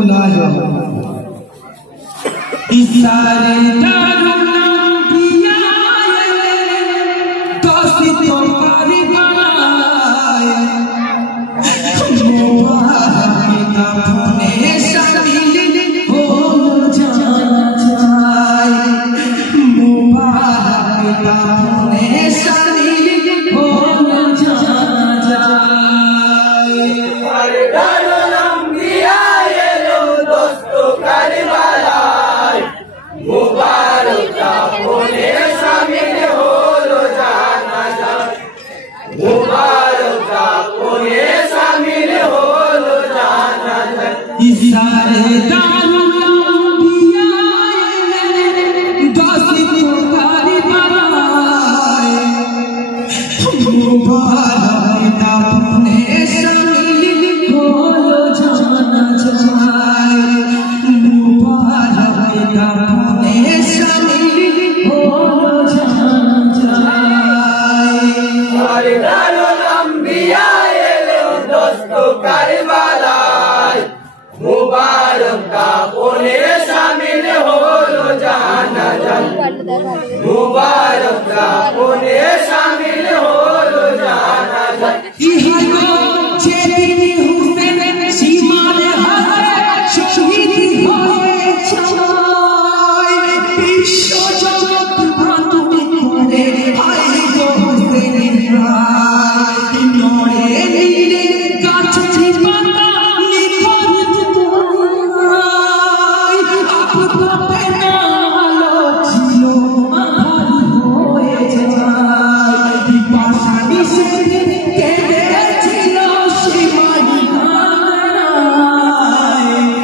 रहमतुल्लाहि इसारे दारुल अंबिया दोस्ती तो कारी बनाए मुबारक अपने शामिल हो जाना चाहे मुबारक अपने शामिल हो जाना चाहे इसारे दारुल अंबिया लो दोस्तों करबला मुबारक अपने शामिल हो जाना चाहे मुबारक अपने शामिल हो जाना चाहे इसारे दारुल अंबिया दोस्ती तो कारी बनाए मुबारक अपने शामिल हो जाना चाहे मुबारक अपने शामिल हो जाना चाहे इसारे दारुल अंबिया लो दोस्तों करबला मुबारक अपने शामिल हो जाना चाहे मुबारक अपने शामिल हो जाना चाहे इहायो जेदिन हुसैन सीमार हाथे शहीद হয়ে যায় বিশ্ব জগৎ ভ্রান্তি করে হায় গো হুসেনের প্রায় নড়ে নীলে কাছে পাতা নিখোঁজ তোমায় আপনা না আলো ছিল আধার হয়ে যায় পাশানি সে কেঁদেছিল সীমায়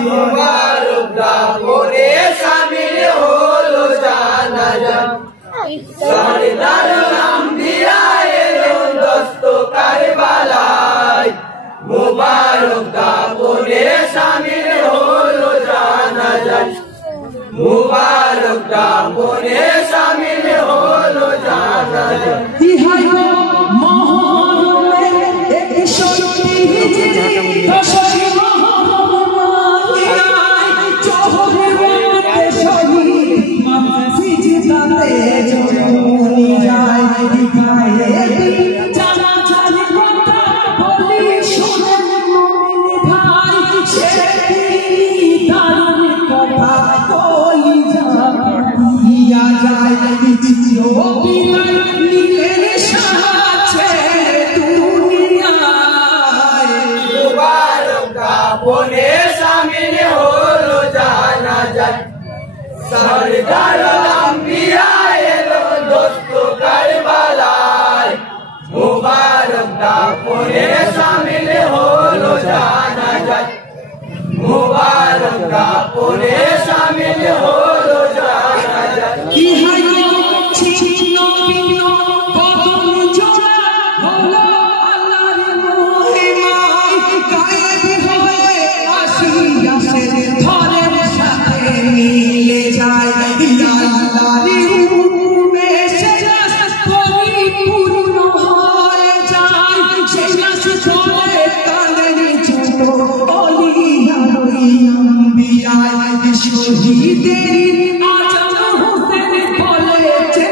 मुबारक अपने शामिल हो जाना चाहे सरदारुल अंबिया लो दोस्तों करबला मुबारक अपने शामिल हो जाना चाहे मुबारक अपने शामिल हो जाना चाहे ইহাইও মহরমের একষট্টি হিজরি দশই মহরমায় জোহরেতে শহীদ সিজদাতে জননী যায় গায়ে জানা জানি কথা বলি শুনে মুমিন ভাই সে দারুণ কথা কই দিয়া যায় চিও বিলাই নীলের সাথে দুনিয়ায় मुबारक अपने शामिल हो जाना चाहे सरदारुल अंबिया लो दोस्तों करबला मुबारक अपने शामिल हो जाना चाहे मुबारक अपने शामिल हो जाना चाहे ইহাইও ছিন্ন ভিন্ন বদন জোড়া হলো আল্লাহর মহিমায় গায়েব হয়ে আসে ধরের সাথে মিলে যায় আল্লাহর হুকুমে শেষ পরিপূর্ণ হয়ে যায় শেষ চলে কালের ছোট অলিয়া আম্বিয়া শহীদের আজম হোসেন বলেছে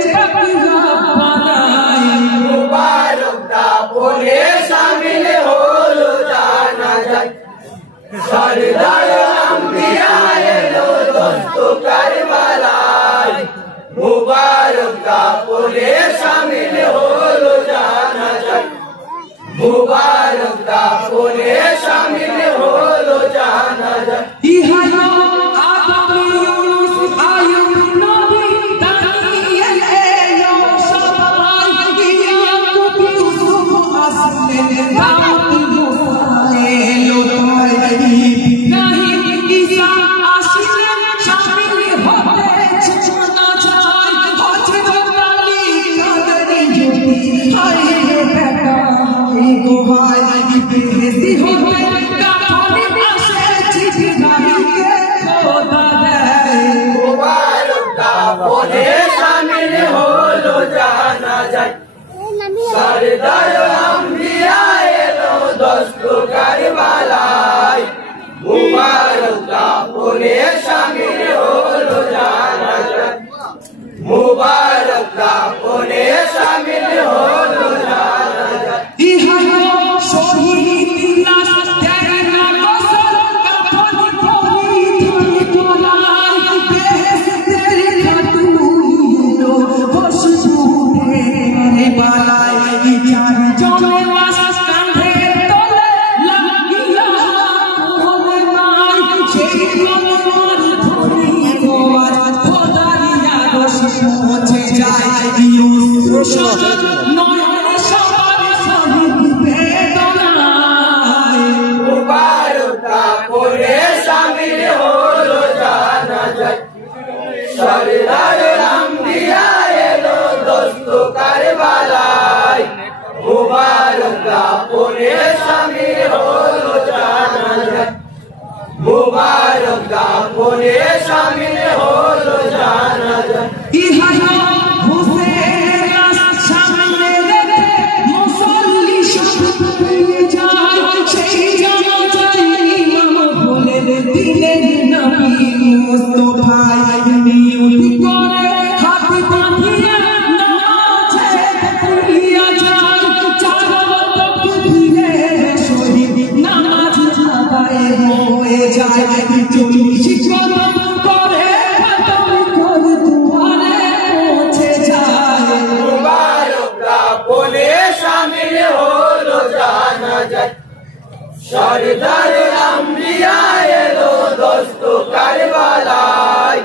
বানায় मुबारक अपने शामिल हो जाना चाहे सरदारुल अंबिया लो दोस्तों करबला मुबारक अपने शामिल हो जाना चाहे मुबारक अपने शामिल हो जाना चाहे ইহাইও আদম ইউনুস আয়ুব নবী দানিয়েল এলো সবাই ইয়াকুব ইউসুফ আসলেন দাউদ মুসা এলো ইব্রাহিম ঈসা আসলেন শামিল হতে ছোনা যায় হযরত আলী কাদরি জ্যোতি হায় রে বেটা গো ভাই বেহেশতি হতে কাফনে আসে চিঠি ভাইকে খোদা দেয় मुबारक अपने शामिल हो जाना चाहे सरदारुल अंबिया लो दोस्तों करबला मुबारक নয়নে সবার শহীদ বেদনায় মুবারক কাপড়ে শামিল হলো জানাজায় সরদার আম্বিয়া এলো দোস্ত কারবালায় মুবারক কাপড়ে শামিল হলো জানাজায় মুবারক কাপড়ে শামিল হলো জানাজায় ইহা হুসেন সামনে রেখে মুসল্লি সব যায় সেই জানাজায় ইমাম বলে দিলেন নবী মুস্তাফায় নিয়তি করে হাত বাঁধিয়ে নামাজে পড়িয়া যায় চার ওয়াক্ত ফিরে শহীদ নামাজ আদায় হয়ে যায় চল্লিশ কদম করে খতম করে দুয়ারে পৌঁছে যায় মুবারক কাপড়ে শামিল হলো জানাজায় সরদার আম্বিয়া এলো দোস্ত কারবালায়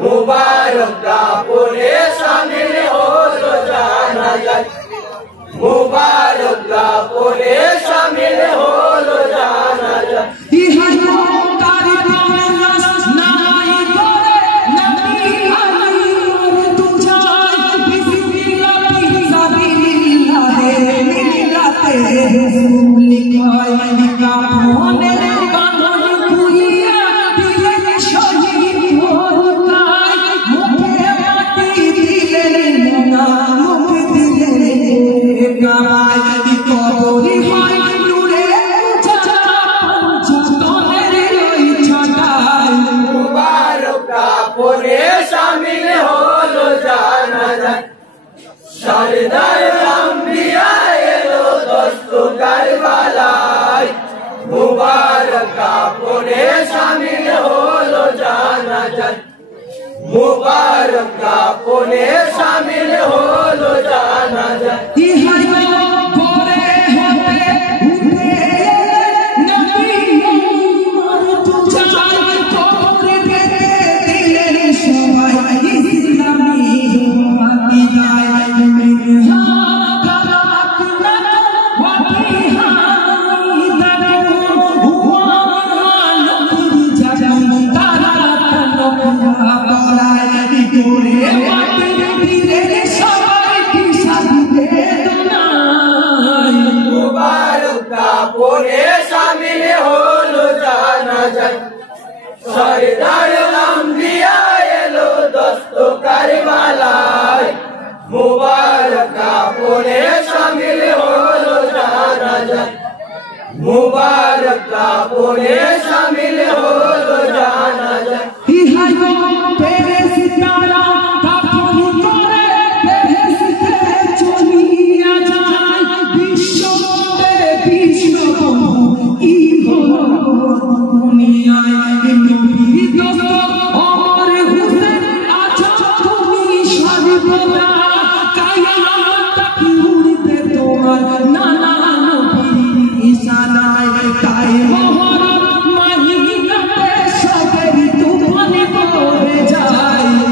মুবারক কাপড়ে শামিল হলো জানাজায় মুবারক কাপড়ে শামিল হলো জানাজায় ইহা তারি প্রাণাস নাই করে নবী আলাইহির তুজায় বিসমিল্লাহ ফিসাবিল্লাহ মিলাতে রাসূল কয় কাফনে বাঁধন পুরিয়া দিলেন শহীদ হোকায় মুখে মাটি দিলেন না মুখ দিলেন গায় কবরি হয় নূরে মুবারক কাপড়ে শামিল হলো জানাজায় সরদার আম্বিয়া এলো দোস্ত কারবালায় মুবারক কাপড়ে শামিল হলো জানাজায় মুবারক কাপড়ে শামিল হলো জানাজায় মুবারক কাপড়ে শামিল হলো জানাজায় সরদার আম্বিয়া এলো দোস্ত কারবালায় মুবারক কাপড়ে শামিল হলো জানাজায় মুবারক কাপড়ে শামিল হলো জানাজায়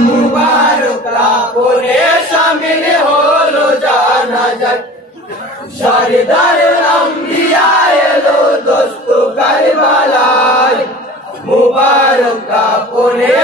মুবারক কাপড়ে শামিল হলো জানাজায় সরদার আম্বিয়া এলো দোস্ত কারবালায় মুবারক কাপড়ে